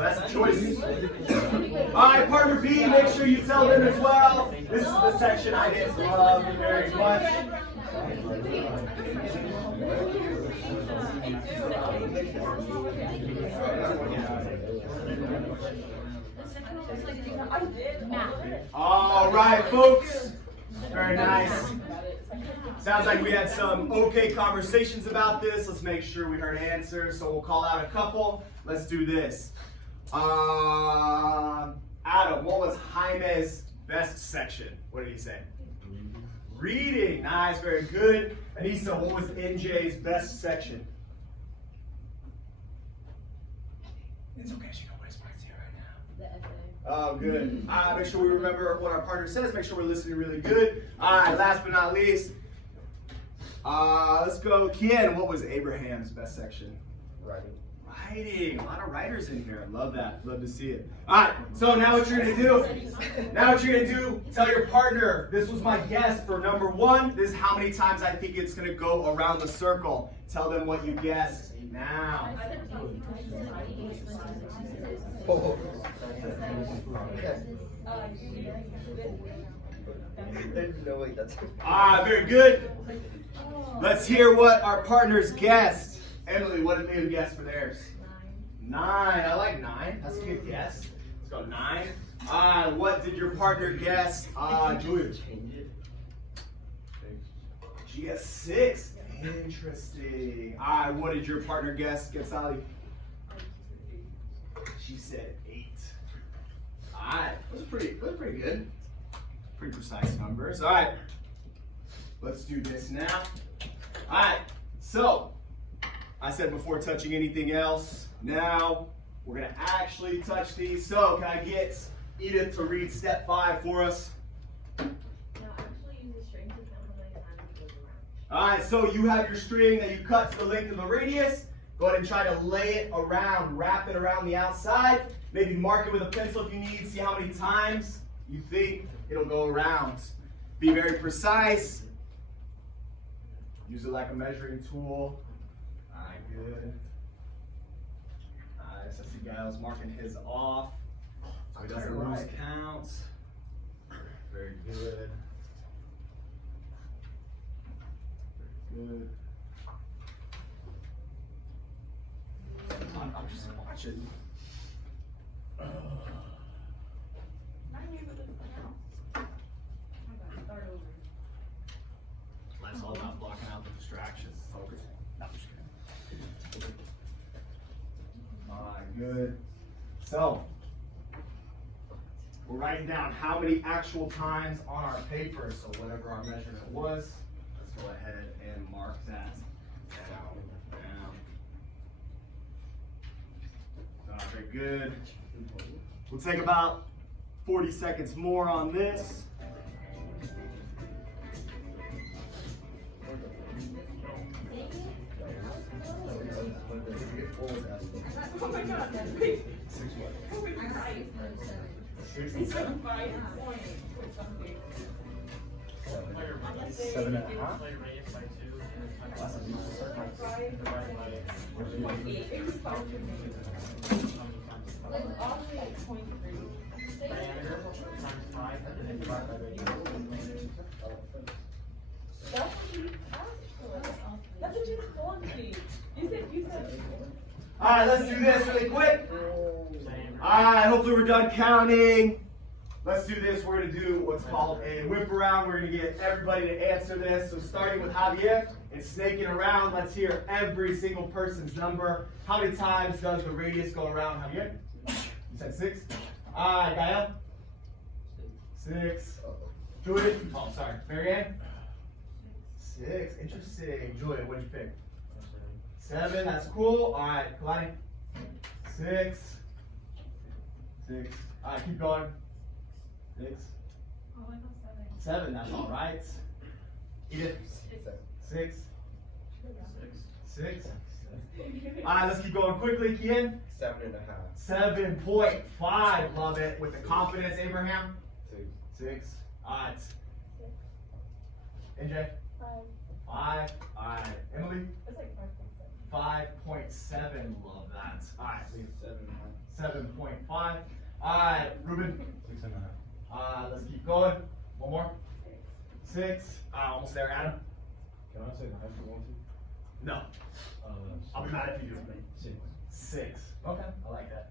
That's a choice. All right, partner B, make sure you tell them as well. This is the section I didn't love very much. All right, folks. Very nice. Sounds like we had some okay conversations about this. Let's make sure we heard answers. So we'll call out a couple. Let's do this. Adam, what was Jaime's best section? What did he say? Reading. Nice, very good. Anissa, what was NJ's best section? It's okay, she can whisper it here right now. The essay. Oh, good. Make sure we remember what our partner says. Make sure we're listening really good. All right, last but not least, let's go. Kian, what was Abraham's best section? Writing. Writing. A lot of writers in here. I love that. Love to see it. All right, so now what you're going to do, tell your partner, this was my guess for number 1. This is how many times I think it's going to go around the circle. Tell them what you guessed now. Oh. No, wait, that's... Very good. Let's hear what our partners guessed. Emily, what did they guess for theirs? 9. I like 9. That's a good guess. Let's go 9. What did your partner guess? Julia. She guessed 6. Interesting. What did your partner guess? Sally. She said 8. Alright, those are pretty good. Pretty precise numbers. Alright, let's do this now. Alright, so I said before touching anything else, now we're going to actually touch these. So can I get Edith to read step 5 for us? No, actually use the string to count how many times it goes around. Alright, so you have your string that you cut to the length of the radius. Go ahead and try to lay it around, wrap it around the outside. Maybe mark it with a pencil if you need, see how many times you think it'll go around. Be very precise. Use it like a measuring tool. Alright, good. Nice, I see Gail's marking his off, so he doesn't lose count. Very good. Very good. I'm just watching. That's all about blocking out the distractions. Focus. No, I'm just kidding. Alright, good. So, we're writing down how many actual times on our paper. So whatever our measurement was, let's go ahead and mark that down. Very good. We'll take about 40 seconds more on this. Oh my God, wait. 6 It's like 5 points or something. 7.5. It was 5 to me. Like all the way at 0.3. That's what you told me. You said. Alright, let's do this really quick. Alright, hopefully we're done counting. Let's do this. We're going to do what's called a whip around. We're going to get everybody to answer this. So starting with Javier and snaking around, let's hear every single person's number. How many times does the radius go around, Javier? You said 6? Alright, Gael? 6. Julia? Oh, sorry. Marianne? 6. Interesting. Julia, what did you pick? 7. That's cool. Alright, Kalani? 6. 6. Alright, keep going. 6. Oh, I know 7, that's all right. Edith? 6. 6. Alright, let's keep going quickly. Kian? 7.5. 7.5. Love it. With the confidence, Abraham? 6. 6. Alright. NJ? 5. Alright, Emily? It's like 5.7. 5.7. Love that. Alright, 7. 7.5. Alright, Ruben? 6.5. Let's keep going. One more. 6. Almost there, Adam. Can I say the high school one too? No. I'll be mad if you do. 6. 6. Okay, I like that.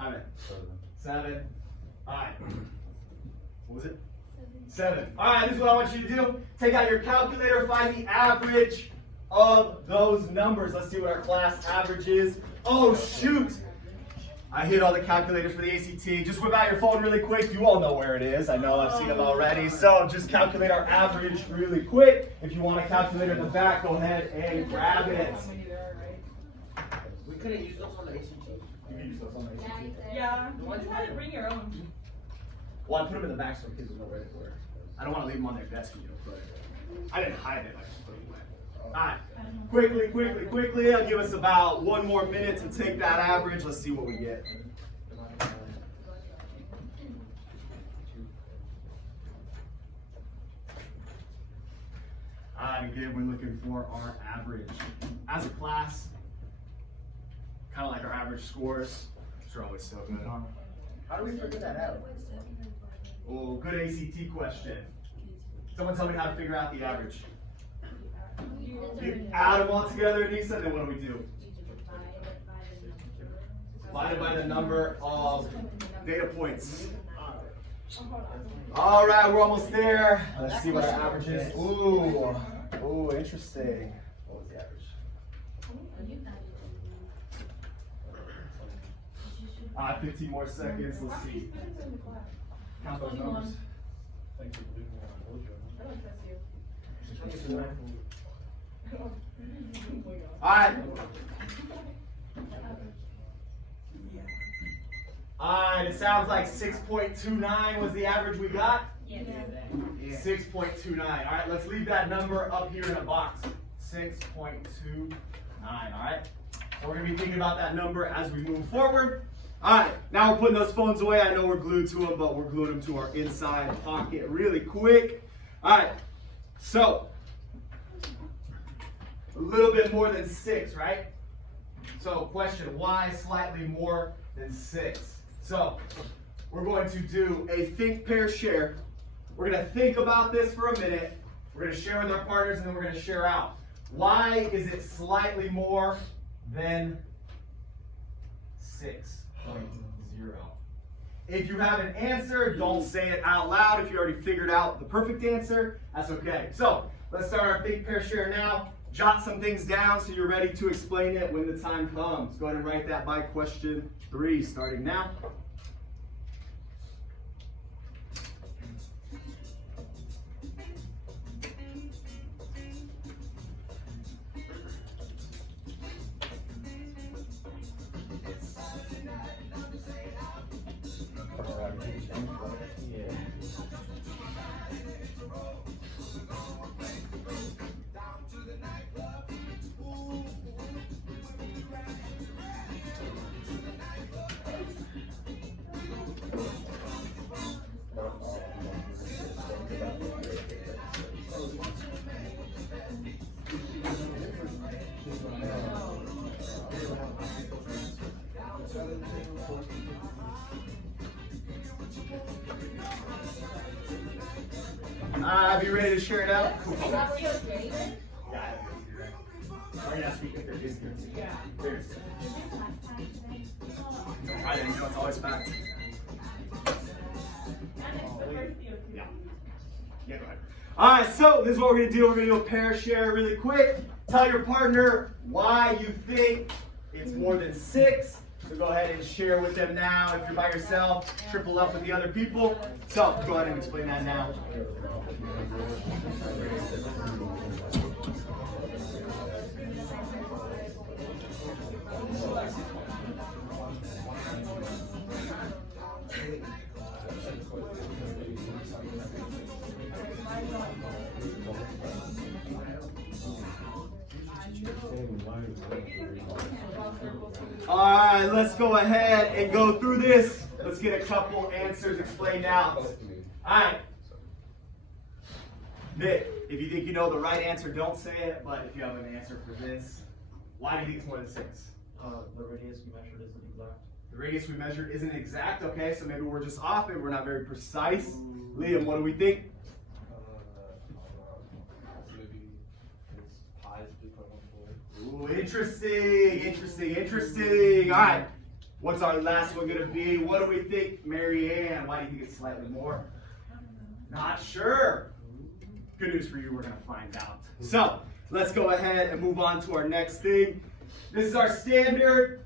Alright, 7. 7. Alright. What was it? 7. Alright, this is what I want you to do. Take out your calculator, find the average of those numbers. Let's see what our class average is. Oh, shoot! I hit all the calculators for the ACT. Just whip out your phone really quick. You all know where it is. I know I've seen them already. So just calculate our average really quick. If you want a calculator in the back, go ahead and grab it. We couldn't use those on the ACT. You can use those on the ACT. Yeah, you just had to bring your own. Well, I put them in the back so kids will know where they were. I don't want to leave them on their desk, but I didn't hide it. I just put them away. Alright, quickly. I'll give us about 1 more minute to take that average. Let's see what we get. Alright, again, we're looking for our average. As a class, kind of like our average scores, which are always so good. How do we figure that out? Oh, good ACT question. Someone tell me how to figure out the average. You add them all together, Nisa, then what do we do? Divided by the number of data points. All right, we're almost there. Let's see what our average is. Ooh, interesting. What was the average? 15 more seconds. Let's see. Count those numbers. Thank you for doing what I told you. I don't trust you. All right, it sounds like 6.29 was the average we got. Yeah. 6.29. All right, let's leave that number up here in a box. 6.29. All right. So we're gonna be thinking about that number as we move forward. All right, now we're putting those phones away. I know we're glued to them, but we're gluing them to our inside pocket really quick. All right, so a little bit more than 6, right? So question, why slightly more than 6? So we're going to do a think, pair, share. We're going to think about this for a minute. We're going to share with our partners, and then we're going to share out. Why is it slightly more than 6.0? If you have an answer, don't say it out loud. If you already figured out the perfect answer, that's okay. So let's start our think, pair, share now. Jot some things down so you're ready to explain it when the time comes. Go ahead and write that by question 3, starting now. Be ready to share it out? Cool. Yeah, I have to speak if there is here. Yeah. There's. Right, you know it's always fact. Yeah. Yeah, go ahead. Alright, so this is what we're going to do. We're going to do a pair share really quick. Tell your partner why you think it's more than 6. So go ahead and share with them now. If you're by yourself, triple up with the other people. So go ahead and explain that now. All right, let's go ahead and go through this. Let's get a couple answers explained out. All right. Nick, if you think you know the right answer, don't say it, but if you have an answer for this, why do you think it's more than 6? The radius we measured isn't exact. The radius we measured isn't exact, okay, so maybe we're just off, maybe we're not very precise. Liam, what do we think? Maybe it's pi is 3.14. Ooh, interesting. All right, what's our last one gonna be? What do we think, Marianne? Why do you think it's slightly more? Not sure. Good news for you, we're gonna find out. So, let's go ahead and move on to our next thing. This is our standard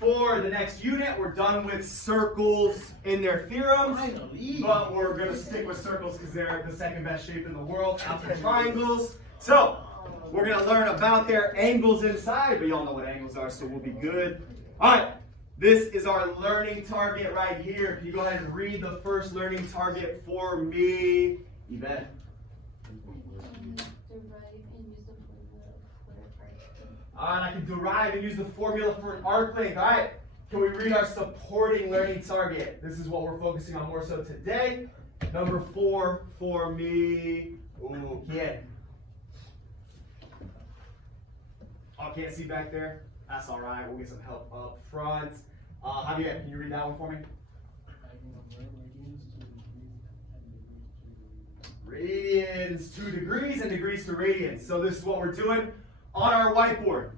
for the next unit. We're done with circles in their theorems, but we're gonna stick with circles because they're the second best shape in the world after triangles. So, we're gonna learn about their angles inside, but y'all know what angles are, so we'll be good. All right, this is our learning target right here. Can you go ahead and read the first learning target for me, Yvette? All right, I can derive and use the formula for an arc length. All right, can we read our supporting learning target? This is what we're focusing on more so today. Number 4 for me. Ooh, kid. Oh, can't see back there? That's all right. We'll get some help up front. Javier, can you read that one for me? Radians to degrees and degrees to radians. So this is what we're doing on our whiteboard.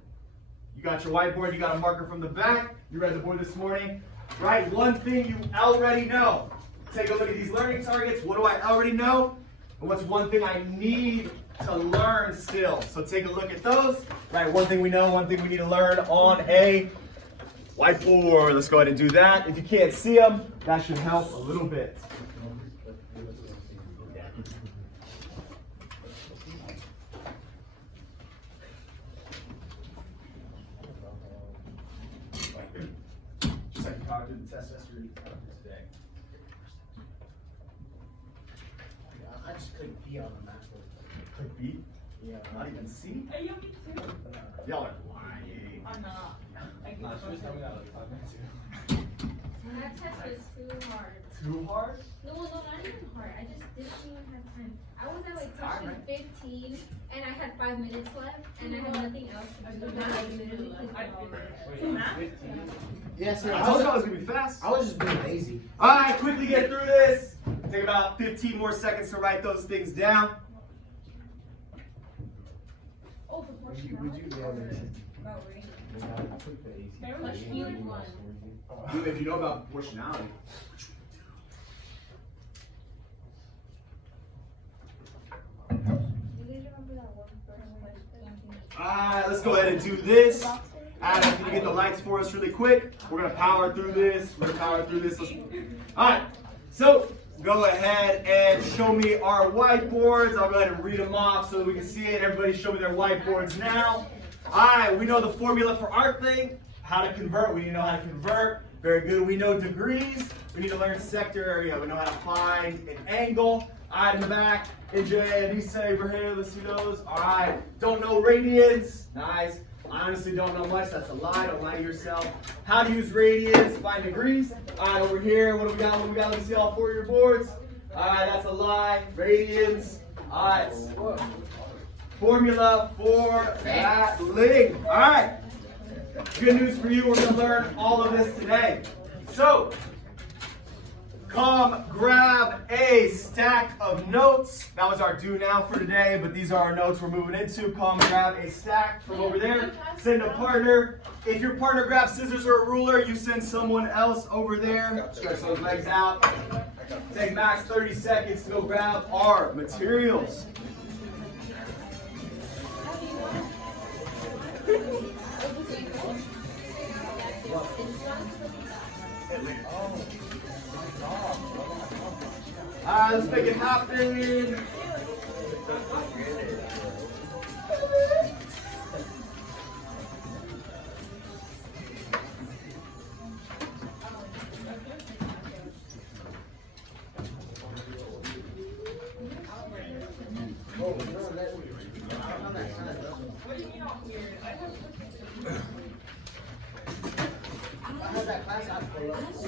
You got your whiteboard, you got a marker from the back. You read the board this morning. Right, one thing you already know. Take a look at these learning targets. What do I already know? And what's one thing I need to learn still? So take a look at those. Right, one thing we know, one thing we need to learn on a whiteboard. Let's go ahead and do that. If you can't see them, that should help a little bit. Just like you powered through the test yesterday, today. I just couldn't be on the map. Click B. Yeah. Not even C. Are you me too? Y'all are lying. I'm not. I get Nah, the she was first telling me one. that like 5 minutes ago. That test was too hard. Too hard? No, not even hard. I just didn't even have time. I was at like question 15, and I had 5 minutes left, and I had nothing else to do. And I literally couldn't go over it. Yes, I told you I was gonna be fast. I was just being lazy. All right, quickly get through this. Take about 15 more seconds to write those things down. Oh, proportionality. About rate. There was huge one. If you know about proportionality. Do you guys remember that one first question? Alright, let's go ahead and do this. Adam, can you get the lights for us really quick? We're gonna power through this. Alright, so go ahead and show me our whiteboards. I'll go ahead and read them off so that we can see it. Everybody show me their whiteboards now. Alright, we know the formula for arc length, how to convert. We need to know how to convert. Very good. We know degrees. We need to learn sector area. We know how to find an angle. Alright, in the back. AJ, Lisa, Abraham, let's see those. Alright, don't know radians. Nice. I honestly don't know much. That's a lie. Don't lie to yourself. How to use radians, find degrees. Alright, over here, what do we got? Let me see all 4 of your boards. Alright, that's a lie. Radians. Alright. Formula for that length. Alright. Good news for you. We're going to learn all of this today. So, come grab a stack of notes. That was our do now for today, but these are our notes we're moving into. Come grab a stack from over there. Send a partner. If your partner grabs scissors or a ruler, you send someone else over there. Stretch those legs out. Take max 30 seconds to go grab our materials. Alright, let's make it happen. I had that class after.